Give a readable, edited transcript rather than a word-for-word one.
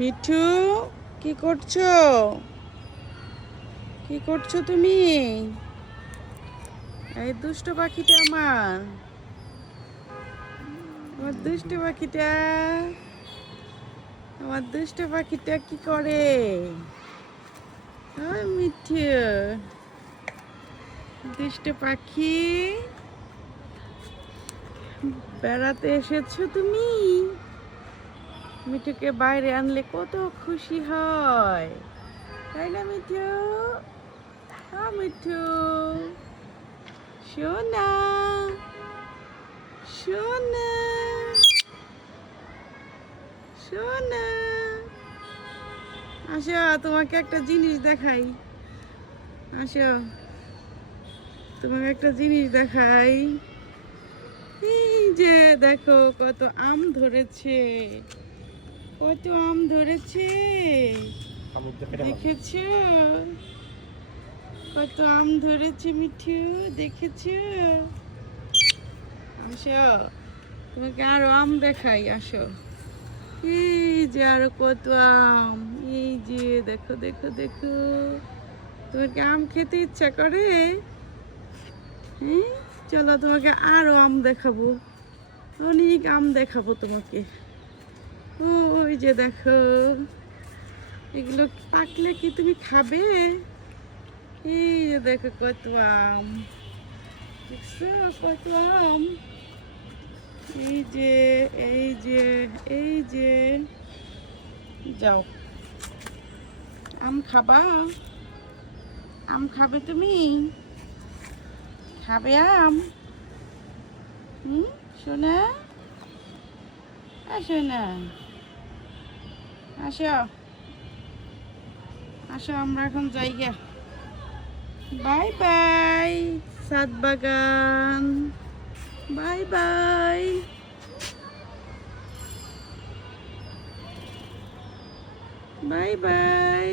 মিঠু, কি করছো? কি করছো তুমি? এই দুষ্ট পাখিটা আমার দুষ্ট পাখিটা, আমার দুষ্ট পাখিটা কি করে? ওই মিঠু, দুষ্ট পাখি, বেড়াতে এসেছো তুমি? মিঠুকে বাইরে আনলে কত খুশি হয়, তাই না মিঠু? মিঠু সোনা, সোনা, সোনা, আসো তোমাকে একটা জিনিস দেখাই। আসো তোমাকে একটা জিনিস দেখাই। এই যে দেখো কত আম ধরেছে, কত আম ধরেছে, দেখেছো? কত আম ধরেছে মিঠু, দেখেছো? আসো তোমাকে আরো আম দেখাই, আসো। এই যে আরো কত আম, এই যে দেখো দেখো দেখো। তোমার কি আম খেতে ইচ্ছা করে? হ্যাঁ, চলো তোমাকে আরো আম দেখাবো, অনেক আম দেখাবো তোমাকে। ওই যে দেখো, এগুলো পাকলে কি তুমি খাবে? এই যে দেখো কত আম, দেখছো কত আম। এই যে, এই যে, এই যে, যাও আম খাবা? আম খাবে তুমি? খাবে আম? সোনা, আসো না, আসো, আসো আমরা এখন যাই গে। বাই বাই সাত বাগান, বাই বাই, বাই বাই।